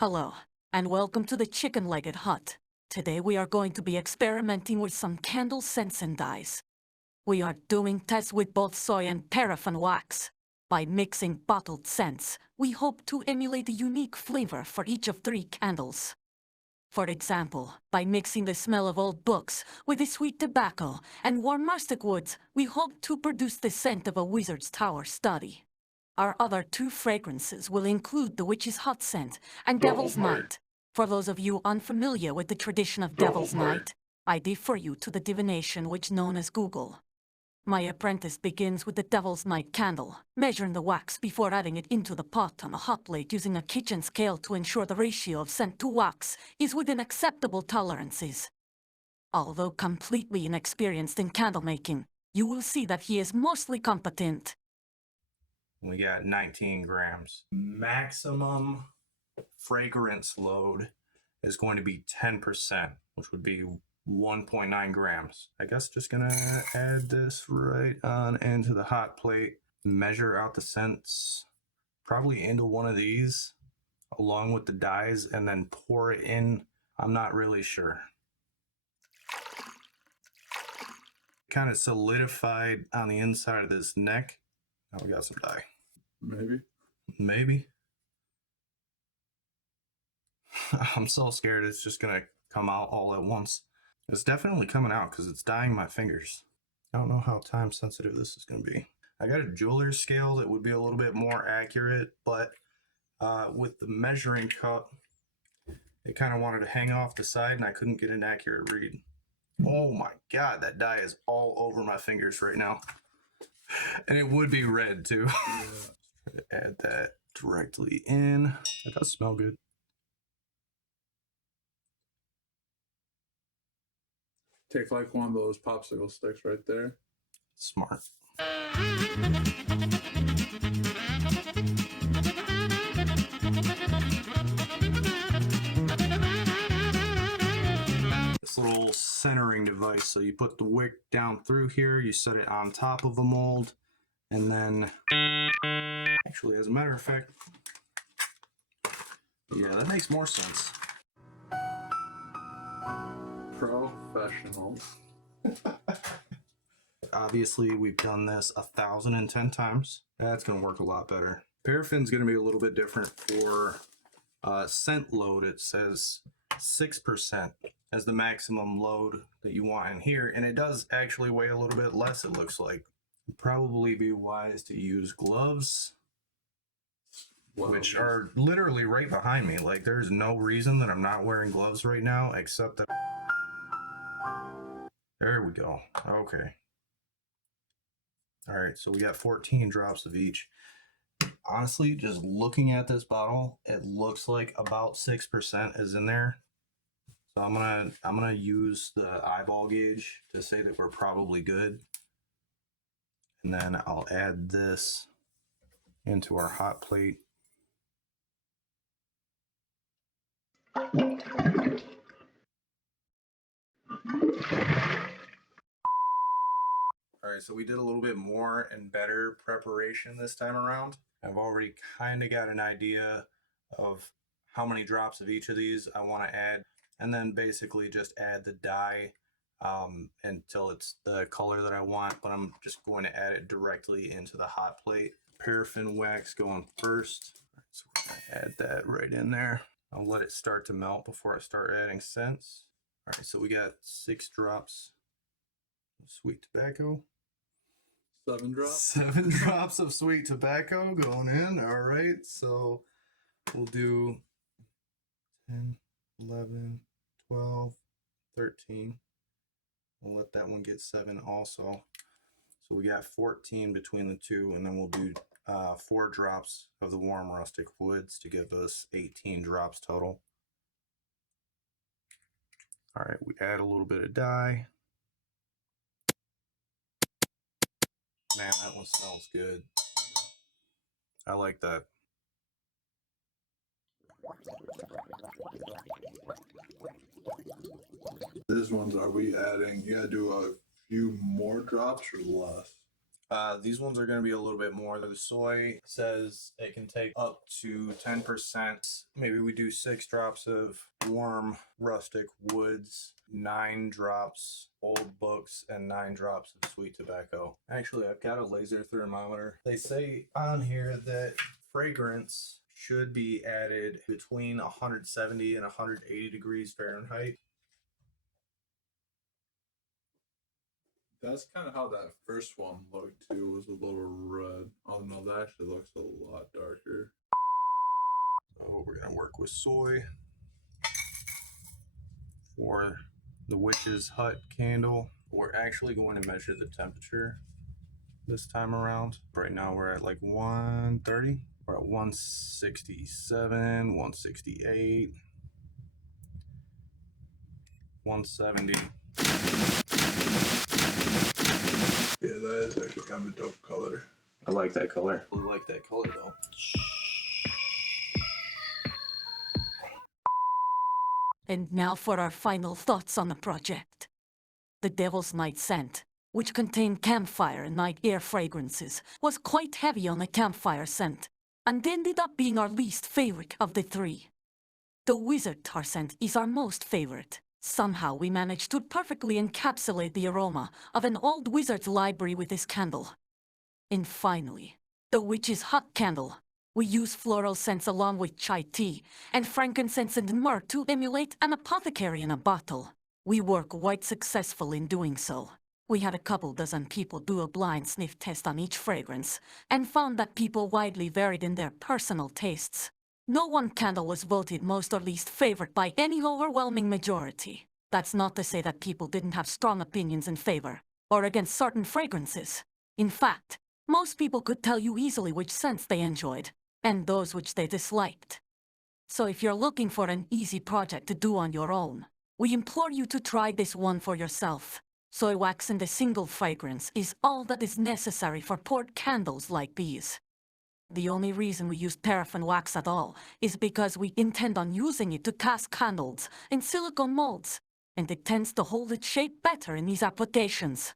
Hello, and welcome to the chicken-legged hut. Today we are going to be experimenting with some candle scents and dyes. We are doing tests with both soy and paraffin wax. By mixing bottled scents, we hope to emulate a unique flavor for each of 3 candles. For example, by mixing the smell of old books with the sweet tobacco and warm mastic woods, we hope to produce the scent of a wizard's tower study. Our other 2 fragrances will include the Witch's Hot scent and Devil's Night. For those of you unfamiliar with the tradition of Devil's Night, I defer you to the divination which known as Google. My apprentice begins with the Devil's Night candle, measuring the wax before adding it into the pot on a hot plate using a kitchen scale to ensure the ratio of scent to wax is within acceptable tolerances. Although completely inexperienced in candle making, you will see that he is mostly competent. We got 19 grams. Maximum fragrance load is going to be 10%, which would be 1.9 grams. I guess just gonna add this right on into the hot plate, measure out the scents, probably into one of these along with the dyes, and then pour it in. I'm not really sure. Kind of solidified on the inside of this neck. Now we got some dye. Maybe. I'm so scared it's just gonna come out all at once. It's definitely coming out because it's dyeing my fingers. I don't know how time sensitive this is gonna be. I got a jeweler's scale that would be a little bit more accurate, but with the measuring cup, it kind of wanted to hang off the side and I couldn't get an accurate read. Oh my god, that dye is all over my fingers right now. And it would be red too. Yeah. Try to add that directly in. That does smell good. Take like one of those popsicle sticks right there. Smart. This little centering device. So you put the wick down through here, you set it on top of a mold, and then actually, as a matter of fact, yeah, that makes more sense. Professionals. Obviously, we've done this 1,010 times. That's going to work a lot better. Paraffin's going to be a little bit different for scent load. It says 6% as the maximum load that you want in here, and it does actually weigh a little bit less, it looks like. It'd probably be wise to use gloves, which are literally right behind me. Like, there's no reason that I'm not wearing gloves right now, except that... There we go. Okay. All right, so we got 14 drops of each. Honestly, just looking at this bottle, it looks like about 6% is in there. So I'm gonna use the eyeball gauge to say that we're probably good. And then I'll add this into our hot plate. All right, so we did a little bit more and better preparation this time around. I've already kind of got an idea of how many drops of each of these I want to add, and then basically just add the dye until it's the color that I want, but I'm just going to add it directly into the hot plate. Paraffin wax going first. So we're going to add that right in there. I'll let it start to melt before I start adding scents. All right, so we got 6 drops of sweet tobacco. 7 drops? 7 drops of sweet tobacco going in. All right, so we'll do 10, 11, 12, 13. We'll let that one get 7 also. So we got 14 between the two, and then we'll do 4 drops of the warm rustic woods to give us 18 drops total. All right, we add a little bit of dye. Man, that one smells good. I like that. These ones, are we adding, you gotta do a few more drops or less? These ones are going to be a little bit more. The soy says it can take up to 10%. Maybe we do 6 drops of warm rustic woods, 9 drops old books, and 9 drops of sweet tobacco. Actually, I've got a laser thermometer. They say on here that fragrance should be added between 170 and 180 degrees Fahrenheit. That's kind of how that first one looked too. Was a little red. Oh no, that actually looks a lot darker. Oh, we're gonna work with soy for the witch's hut candle. We're actually going to measure the temperature this time around. Right now we're at like 130. We're at 167, 168, 170. Yeah, that is actually kind of a dope color. I like that color. I like that color though. And now for our final thoughts on the project. The Devil's Night scent, which contained campfire and night air fragrances, was quite heavy on the campfire scent, and ended up being our least favorite of the 3. The Wizard Tar scent is our most favorite. Somehow we managed to perfectly encapsulate the aroma of an old wizard's library with this candle. And finally, the Witch's Hut candle. We use floral scents along with chai tea and frankincense and myrrh to emulate an apothecary in a bottle. We were quite successful in doing so. We had a couple dozen people do a blind sniff test on each fragrance and found that people widely varied in their personal tastes. No one candle was voted most or least favorite by any overwhelming majority. That's not to say that people didn't have strong opinions in favor or against certain fragrances. In fact, most people could tell you easily which scents they enjoyed and those which they disliked. So if you're looking for an easy project to do on your own, we implore you to try this one for yourself. Soy wax and a single fragrance is all that is necessary for poured candles like these. The only reason we use paraffin wax at all is because we intend on using it to cast candles in silicone molds, and it tends to hold its shape better in these applications.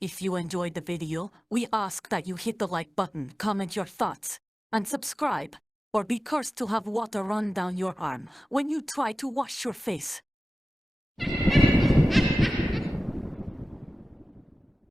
If you enjoyed the video, we ask that you hit the like button, comment your thoughts, and subscribe, or be cursed to have water run down your arm when you try to wash your face.